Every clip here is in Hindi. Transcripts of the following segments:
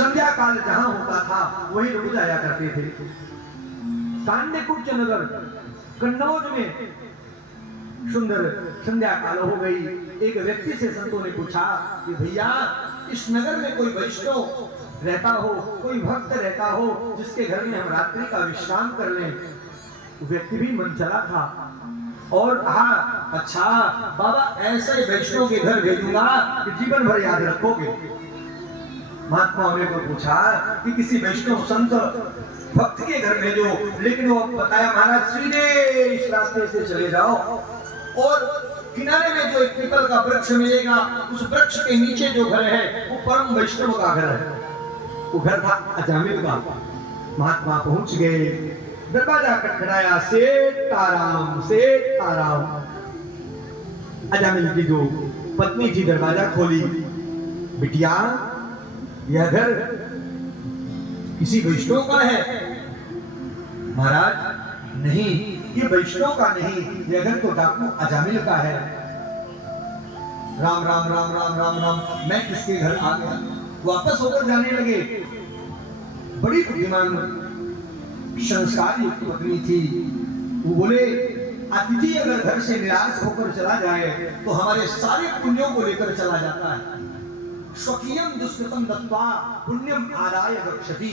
संध्या काल जहां होता था वही रुक जाया करते थे। कान्यकुब्ज नगर कन्नौज में सुंदर संध्या काल हो गई। एक व्यक्ति से संतों ने पूछा कि भैया इस नगर में कोई वैष्णव रहता हो, कोई भक्त रहता हो जिसके घर में हम रात्रि का विश्राम कर लें। व्यक्ति भी मन चला था और कहा अच्छा बाबा ऐसे वैष्णव के घर भेजूंगा कि जीवन भर याद रखोगे। महात्माओं ने को पूछा कि किसी वैष्णव संत भक्त के घर भेजो, लेकिन वो बताया महाराज सीधे इस रास्ते से चले जाओ और किनारे में जो एक पीपल का वृक्ष मिलेगा उस वृक्ष के नीचे जो घर है वो परम वैष्णव का घर है। वो घर था अजामिल का। महात्मा पहुंच गए, दरवाजा खटखटाया, सीताराम सीताराम। अजामिल की जो पत्नी थी दरवाजा खोली, बिटिया यह घर किसी वैष्णव का है? महाराज नहीं, ये वैष्णव का नहीं, ये घर तो डाकू अजामिल का है। राम राम राम राम राम राम, मैं किसके घर आ गया? वापस होकर जाने लगे। बड़ी बुद्धिमान संस्कार युक्त पत्नी थी। वो बोले अतिथि अगर घर से निराश होकर चला जाए तो हमारे सारे पुण्यों को लेकर चला जाता है। स्वकीयम दुष्कृतम दत्वा पुण्यम आदाय गच्छति।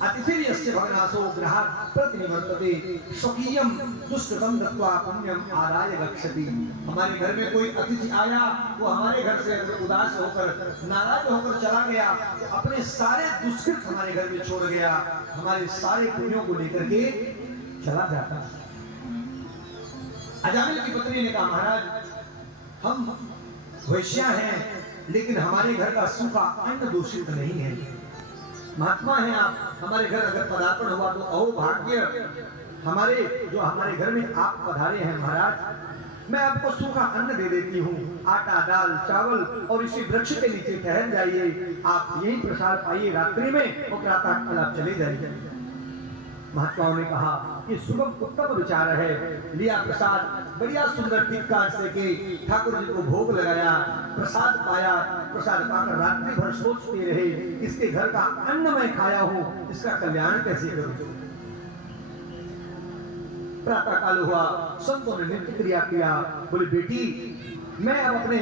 अतिथिर्यस्य भगनासो ग्रहात् प्रतिनिवर्तते। स्वकीयम दुष्कृतम दत्वा पुण्यम आदाय गच्छति। हमारे घर में कोई अतिथि आया, वो हमारे घर से अगर उदास होकर नाराज होकर चला गया तो अपने सारे दुष्कृत हमारे घर में छोड़ गया, हमारे सारे पुण्यों को लेकर के चला जाता। अजामिल की पत्नी ने कहा महाराज हम वैश्या हैं लेकिन हमारे घर का सूखा अन्न दूषित नहीं है। महात्मा हैं आप, हमारे घर अगर पदार्पण हुआ तो अहो भाग्य, हमारे घर में आप पधारे हैं महाराज। मैं आपको सूखा अन्न दे देती हूँ, आटा दाल चावल, और इसी वृक्ष के नीचे ठहर जाइए, आप यही प्रसाद पाइए रात्रि में और प्रातः काल आप चले जाइए। महात्माओं ने कहा कि सुगम उत्तम विचार है। लिया प्रसाद, बढ़िया सुंदर टीका से के ठाकुर जी को भोग लगाया, प्रसाद पाया। प्रसाद पाकर रात्रि भर सोचते रहे इसके घर का अन्न मैं खाया हूं, इसका कल्याण कैसे करूं। प्रातः काल हुआ, संतों ने नित्य क्रिया किया। बोले बेटी मैं अब अपने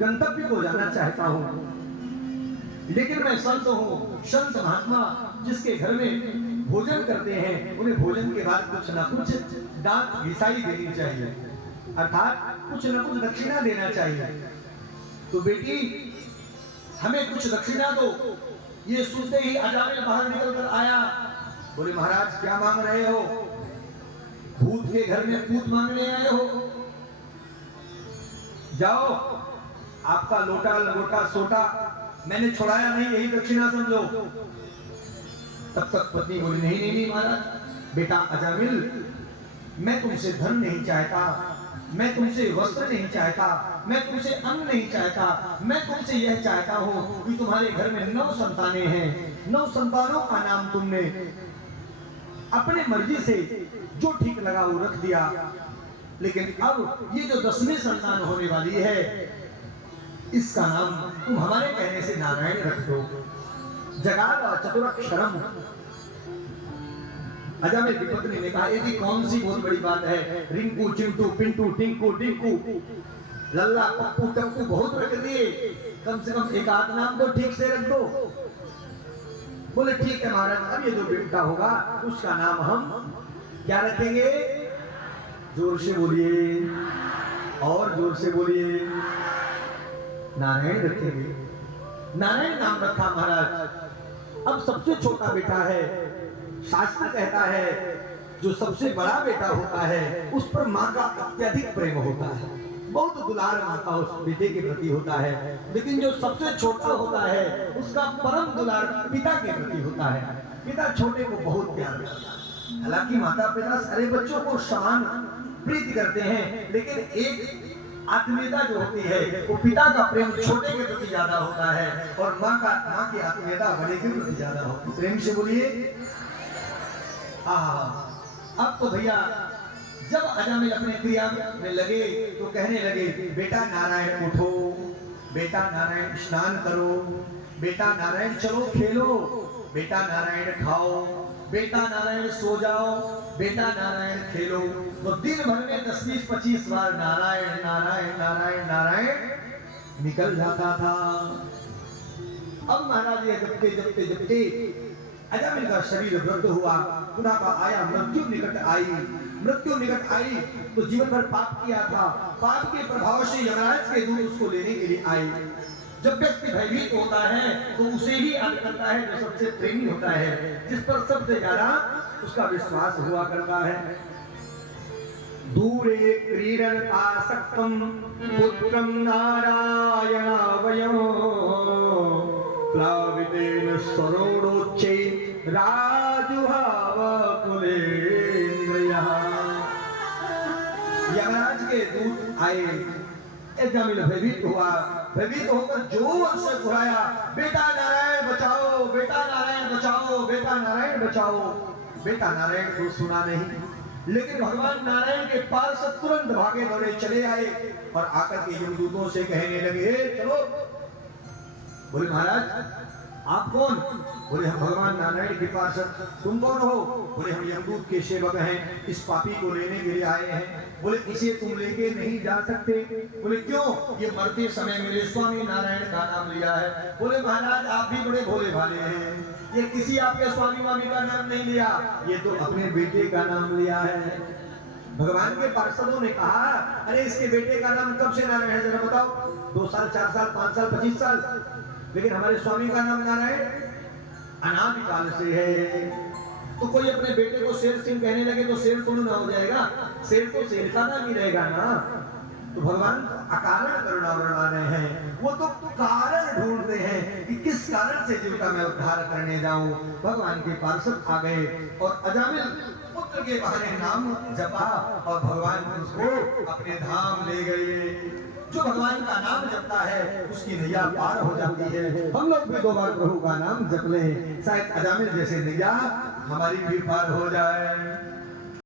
गंतव्य को जाना चाहता हूं, लेकिन मैं संत हूं। संत महात्मा जिसके घर में भोजन करते हैं उन्हें भोजन के बाद कुछ न कुछ दान घिसाई देनी चाहिए, अर्थात कुछ न कुछ दक्षिणा देना चाहिए। तो बेटी हमें कुछ दक्षिणा दो। ये सुनते ही अजामिल बाहर निकल कर आया। बोले महाराज क्या मांग रहे हो? भूत के घर में पूत मांगने आए हो? जाओ, आपका लोटा लंगोटा सोटा मैंने छुड़ाया नहीं, यही दक्षिणा समझो। तब तक पत्नी बोली नहीं नहीं नहीं महाराज, बेटा अजामिल मैं तुमसे धन नहीं चाहता, मैं तुमसे वस्त्र नहीं चाहता, मैं तुमसे अन्न नहीं चाहता, मैं तुमसे यह चाहता हूं कि तुम्हारे घर में 9 संतानें हैं, 9 संतानों का नाम तुमने अपने मर्जी से जो ठीक लगा वो रख दिया, लेकिन अब ये जो 10वीं संतान होने वाली है इसका नाम तुम हमारे कहने से नारायण रख दो। जगार चतुरक्षरम। अजामिल की पत्नी ने कहा ये कौन सी बहुत बड़ी बात है? रिंकू चिंटू पिंटू टिंकू डिंकू लल्ला पप्पू टप्पू बहुत रख दिए, कम से कम एक आध नाम तो ठीक से रख दो। बोले ठीक है महाराज, अब ये जो बेटा होगा उसका नाम हम क्या रखेंगे? जोर से बोलिए, और जोर से बोलिए, नारायण रखेंगे। नारायण नाम रखा महाराज। अब सबसे छोटा बेटा है, शास्त्र कहता है जो सबसे बड़ा बेटा होता है उस पर माँ का अत्यधिक प्रेम होता है, बहुत दुलार माँ का उस बेटे के प्रति होता है, लेकिन जो सबसे छोटा होता है उसका परम दुलार पिता के प्रति होता है। पिता छोटे को बहुत प्यार करता है। हालांकि माता पिता सारे बच्चों को समान प्रीति करते हैं, लेकिन एक आत्मीयता जो होती है वो पिता का प्रेम छोटे के प्रति ज्यादा होता है और माँ की आत्मीयता बड़े के प्रति ज्यादा होती है। प्रेम से बोलिए। अब तो भैया जब अजामिल अपने क्रिया में लगे तो कहने लगे बेटा नारायण उठो, बेटा नारायण स्नान करो, बेटा नारायण चलो खेलो, बेटा नारायण खाओ, बेटा नारायण सो जाओ, बेटा नारायण खेलो। तो दिन भर में 10-20-25 बार नारायण नारायण नारायण नारायण निकल जाता था। अब महाराज ये जपते जपते जपते अजामिल का शरीर वृद्ध हुआ, बुढ़ापा आया, मृत्यु निकट आई। मृत्यु निकट आई तो जीवन भर पाप किया था, पाप के प्रभाव से यमराज के दूत उसको लेने के लिए आए। जब व्यक्ति भयभीत होता है तो उसे ही याद करता है जो सबसे प्रेमी होता है, जिस पर सबसे ज्यादा उसका विश्वास हुआ करता है। दूरे क्रीडन आसक्तम पुत्रम नारायणावयम् प्लावितेन सरोडोच्चे राजुहाव कुलेन्द्रियः। यमराज के दूत आए, अजामिल भयभीत हुआ, भयभीत होकर जोर से घुराया, बेटा नारायण बचाओ, बेटा नारायण बचाओ, बेटा नारायण बचाओ। बेटा नारायण को सुना नहीं, लेकिन भगवान नारायण के पास तुरंत भागे दौड़े चले आए और आकर के यमदूतों से कहने लगे, चलो। बोले महाराज आप कौन? बोले हम भगवान नारायण के पास। तुम कौन हो? बोले हम यमदूत के सेवक हैं, इस पापी को लेने के लिए आए हैं। बोले इसे तुम लेके नहीं जा सकते। बोले क्यों? ये मरते समय मेरे स्वामी नारायण का नाम लिया है। बोले महाराज आप भी बड़े भोले भाले हैं, ये किसी आपके स्वामी वामी का नाम नहीं लिया, ये तो अपने बेटे का नाम लिया है। भगवान के पार्षदों ने कहा, अरे इसके बेटे का नाम कब से नारायण है, जरा बताओ। 2 साल 4 साल 5 साल 25 साल, लेकिन हमारे स्वामी का नाम नारायण अनादिकाल से है। तो कोई अपने बेटे को शेर सिंह कहने लगे तो शेर थोड़ी ना हो जाएगा, शेर तो शेर का नाम ही रहेगा ना। तो भगवान अकारण करुणा बरसा रहे हैं, वो तो कारण ढूंढते हैं कि किस कारण से जीव का मैं उद्धार करने जाऊं। भगवान के पार्षद आ गए और अजामिल पुत्र के बहाने नाम जपा और भगवान उसको अपने धाम ले गए। जो भगवान का नाम जपता है उसकी नैया पार हो जाती है। हम लोग भी 2 बार प्रभु का नाम जप लें, शायद अजामिल जैसे नैया हमारी भी पार हो जाए।